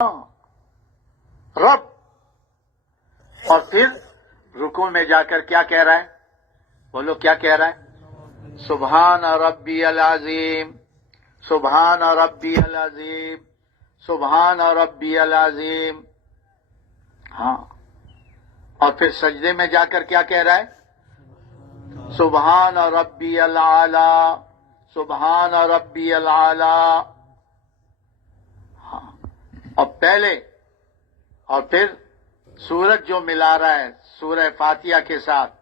رب. اور پھر رکوع میں جا کر کیا کہہ رہا ہے؟ بولو کیا کہہ رہا ہے؟ سبحان ربی العظیم، سبحان ربی العظیم، سبحان ربی العظیم. ہاں. اور پھر سجدے میں جا کر کیا کہہ رہا ہے؟ سبحان ربی العالی، سبحان ربی العالی. ہاں. اور پہلے اور پھر سورت جو ملا رہا ہے سورہ فاتحہ کے ساتھ،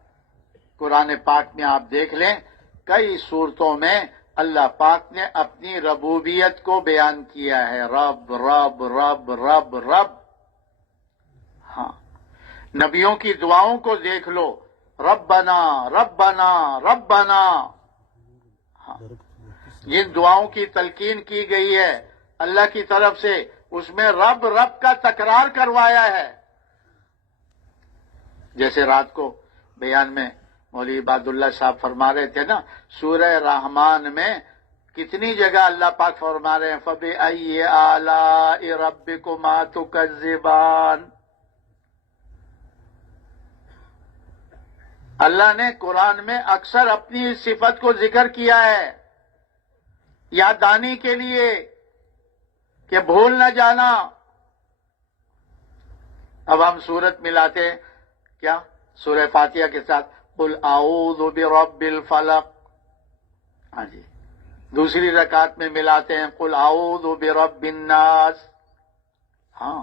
قرآن پاک میں آپ دیکھ لیں کئی صورتوں میں اللہ پاک نے اپنی ربوبیت کو بیان کیا ہے. رب رب رب رب رب. ہاں. نبیوں کی دعاؤں کو دیکھ لو، ربنا ربنا ربنا. ہاں. جن دعاؤں کی تلقین کی گئی ہے اللہ کی طرف سے، اس میں رب رب کا تکرار کروایا ہے. جیسے رات کو بیان میں مولوی عباد اللہ صاحب فرما رہے تھے نا، سورہ رحمان میں کتنی جگہ اللہ پاک فرما رہے ہیں فَبِأَيِّ آلَاءِ رَبِّكُمَا تُكَذِّبَانِ. اللہ نے قرآن میں اکثر اپنی اس صفت کو ذکر کیا ہے یاد دانی کے لیے کہ بھول نہ جانا. اب ہم سورت ملاتے کیا سورہ فاتحہ کے ساتھ قل اعوذ برب الفلق. ہاں جی. دوسری رکعت میں ملاتے ہیں قل اعوذ برب الناس. ہاں.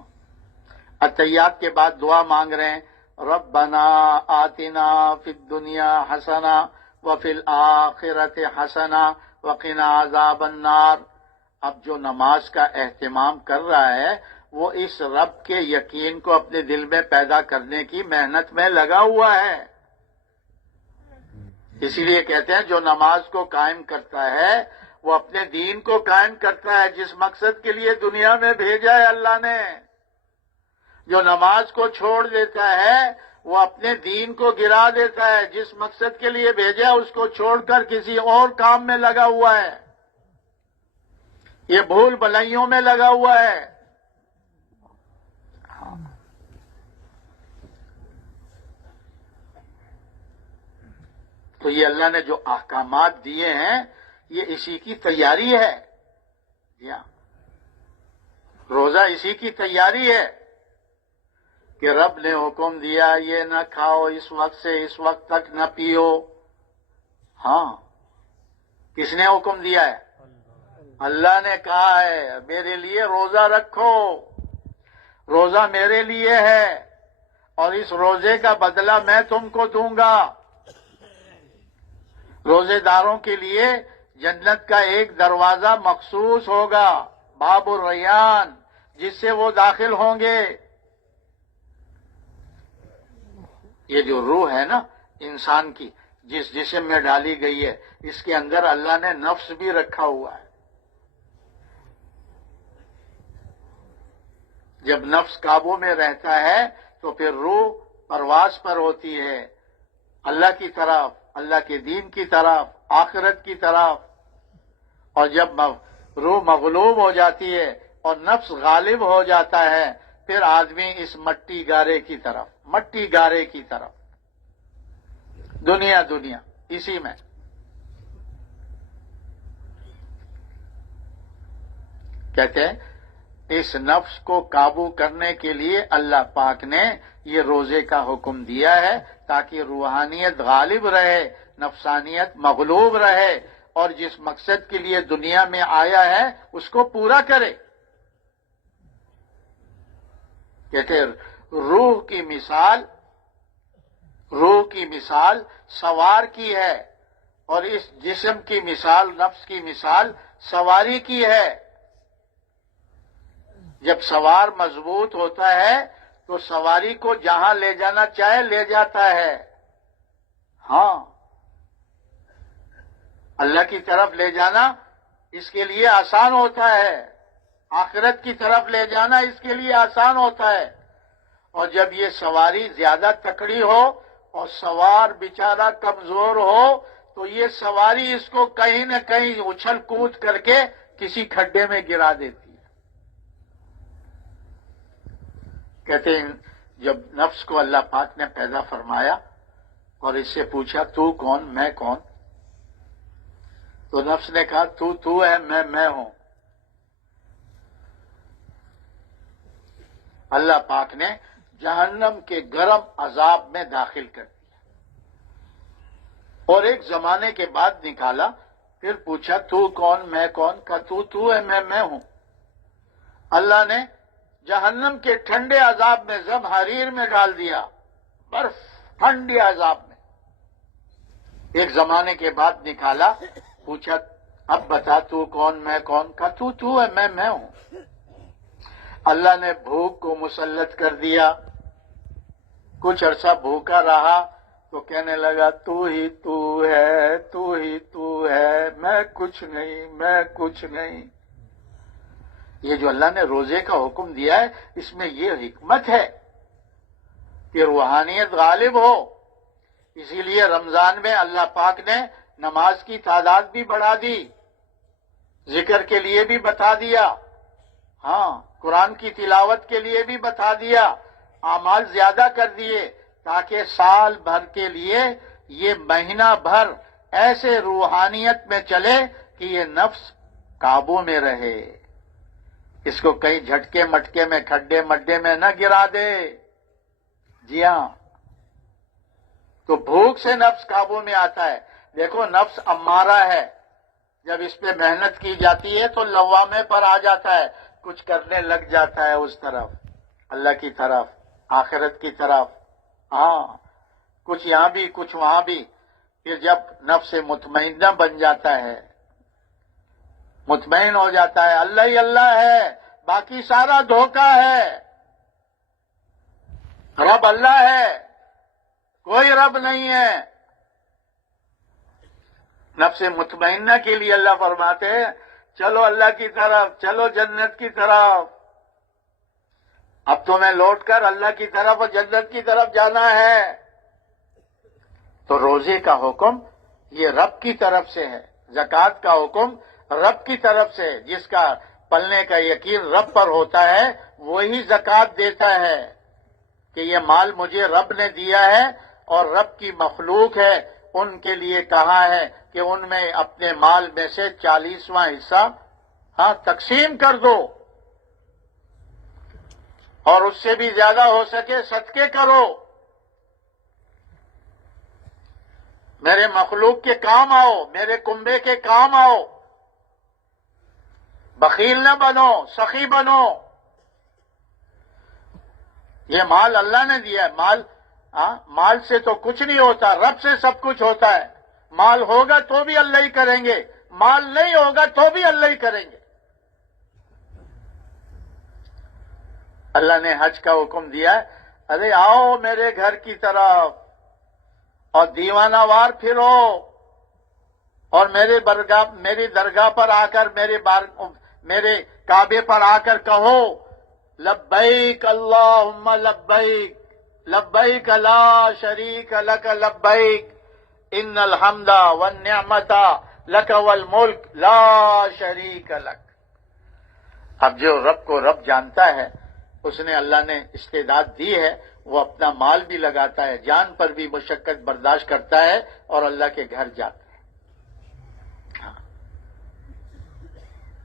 اتحیات کے بعد دعا مانگ رہے ہیں ربنا آتنا فی الدنیا حسنہ وفی الآخرۃ حسنہ وقنا عذاب النار. اب جو نماز کا اہتمام کر رہا ہے وہ اس رب کے یقین کو اپنے دل میں پیدا کرنے کی محنت میں لگا ہوا ہے. اسی لیے کہتے ہیں جو نماز کو قائم کرتا ہے وہ اپنے دین کو قائم کرتا ہے جس مقصد کے لیے دنیا میں بھیجا ہے اللہ نے. جو نماز کو چھوڑ دیتا ہے وہ اپنے دین کو گرا دیتا ہے. جس مقصد کے لیے بھیجا اس کو چھوڑ کر کسی اور کام میں لگا ہوا ہے. یہ بھول بھلائیوں میں لگا ہوا ہے. تو یہ اللہ نے جو احکامات دیے ہیں یہ اسی کی تیاری ہے. روزہ اسی کی تیاری ہے کہ رب نے حکم دیا یہ نہ کھاؤ، اس وقت سے اس وقت تک نہ پیو. ہاں. کس نے حکم دیا ہے؟ اللہ نے کہا ہے میرے لیے روزہ رکھو، روزہ میرے لیے ہے اور اس روزے کا بدلہ میں تم کو دوں گا. روزے داروں کے لیے جنت کا ایک دروازہ مخصوص ہوگا، باب الریان، جس سے وہ داخل ہوں گے. یہ جو روح ہے نا انسان کی جس جسم میں ڈالی گئی ہے اس کے اندر اللہ نے نفس بھی رکھا ہوا ہے. جب نفس قابو میں رہتا ہے تو پھر روح پرواز پر ہوتی ہے اللہ کی طرف، اللہ کے دین کی طرف، آخرت کی طرف. اور جب روح مغلوب ہو جاتی ہے اور نفس غالب ہو جاتا ہے پھر آدمی اس مٹی گارے کی طرف، مٹی گارے کی طرف، دنیا دنیا اسی میں. کہتے ہیں اس نفس کو قابو کرنے کے لیے اللہ پاک نے یہ روزے کا حکم دیا ہے تاکہ روحانیت غالب رہے، نفسانیت مغلوب رہے اور جس مقصد کے لیے دنیا میں آیا ہے اس کو پورا کرے. کہتے روح کی مثال سوار کی ہے اور اس جسم کی مثال، نفس کی مثال سواری کی ہے. جب سوار مضبوط ہوتا ہے تو سواری کو جہاں لے جانا چاہے لے جاتا ہے. ہاں. اللہ کی طرف لے جانا اس کے لیے آسان ہوتا ہے، آخرت کی طرف لے جانا اس کے لیے آسان ہوتا ہے. اور جب یہ سواری زیادہ تکڑی ہو اور سوار بیچارہ کمزور ہو تو یہ سواری اس کو کہیں نہ کہیں اچھل کود کر کے کسی کھڈے میں گرا دیتی ہے. کہتے ہیں جب نفس کو اللہ پاک نے پیدا فرمایا اور اس سے پوچھا تو کون میں کون، تو نفس نے کہا تو ہے میں ہوں۔ اللہ پاک نے جہنم کے گرم عذاب میں داخل کر دیا اور ایک زمانے کے بعد نکالا، پھر پوچھا تو کون میں کون، کہا تو ہے میں ہوں۔ اللہ نے جہنم کے ٹھنڈے عذاب میں زمہریر میں ڈال دیا، برف ٹھنڈے عذاب میں۔ ایک زمانے کے بعد نکالا، پوچھا اب بتا تو کون میں کون، کہا تو ہے میں ہوں۔ اللہ نے بھوک کو مسلط کر دیا، کچھ عرصہ بھوکا رہا تو کہنے لگا تو ہی تو ہے، میں کچھ نہیں۔ یہ جو اللہ نے روزے کا حکم دیا ہے اس میں یہ حکمت ہے کہ روحانیت غالب ہو۔ اسی لیے رمضان میں اللہ پاک نے نماز کی تعداد بھی بڑھا دی، ذکر کے لیے بھی بتا دیا، ہاں قرآن کی تلاوت کے لیے بھی بتا دیا، اعمال زیادہ کر دیے تاکہ سال بھر کے لیے یہ مہینہ بھر ایسے روحانیت میں چلے کہ یہ نفس قابو میں رہے، اس کو کہیں جھٹکے مٹکے میں کھڈے مڈے میں نہ گرا دے۔ جی ہاں، تو بھوک سے نفس قابو میں آتا ہے۔ دیکھو نفس امارہ ہے، جب اس پہ محنت کی جاتی ہے تو لوامے پر آ جاتا ہے، کچھ کرنے لگ جاتا ہے اس طرف، اللہ کی طرف، آخرت کی طرف، ہاں کچھ یہاں بھی کچھ وہاں بھی۔ پھر جب نفس مطمئنہ بن جاتا ہے، مطمئن ہو جاتا ہے اللہ ہی اللہ ہے، باقی سارا دھوکہ ہے، رب اللہ ہے، کوئی رب نہیں ہے۔ نفس مطمئنہ کے لیے اللہ فرماتے ہیں چلو اللہ کی طرف، چلو جنت کی طرف، اب تمہیں لوٹ کر اللہ کی طرف اور جنت کی طرف جانا ہے۔ تو روزے کا حکم یہ رب کی طرف سے ہے، زکوٰۃ کا حکم رب کی طرف سے، جس کا پلنے کا یقین رب پر ہوتا ہے وہی زکوٰۃ دیتا ہے کہ یہ مال مجھے رب نے دیا ہے اور رب کی مخلوق ہے، ان کے لیے کہا ہے کہ ان میں اپنے مال میں سے 40واں حصہ تقسیم کر دو، اور اس سے بھی زیادہ ہو سکے صدقے کرو، میرے مخلوق کے کام آؤ، میرے کنبے کے کام آؤ، بخیل نہ بنو، سخی بنو۔ یہ مال اللہ نے دیا ہے، مال سے تو کچھ نہیں ہوتا، رب سے سب کچھ ہوتا ہے۔ مال ہوگا تو بھی اللہ ہی کریں گے، مال نہیں ہوگا تو بھی اللہ ہی کریں گے۔ اللہ نے حج کا حکم دیا ہے، ارے آؤ میرے گھر کی طرف اور دیوانہ وار پھرو اور میری درگاہ پر آ کر میرے کعبے پر آ کر کہو لبیک اللہم لبیک لبیک لا شریک لک لبیک ان الحمد والنعمت لک والملک لا شریک لک۔ اب جو رب کو رب جانتا ہے، اس نے اللہ نے استعداد دی ہے، وہ اپنا مال بھی لگاتا ہے، جان پر بھی مشقت برداشت کرتا ہے اور اللہ کے گھر جاتا ہے۔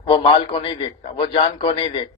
وہ مال کو نہیں دیکھتا، وہ جان کو نہیں دیکھتا۔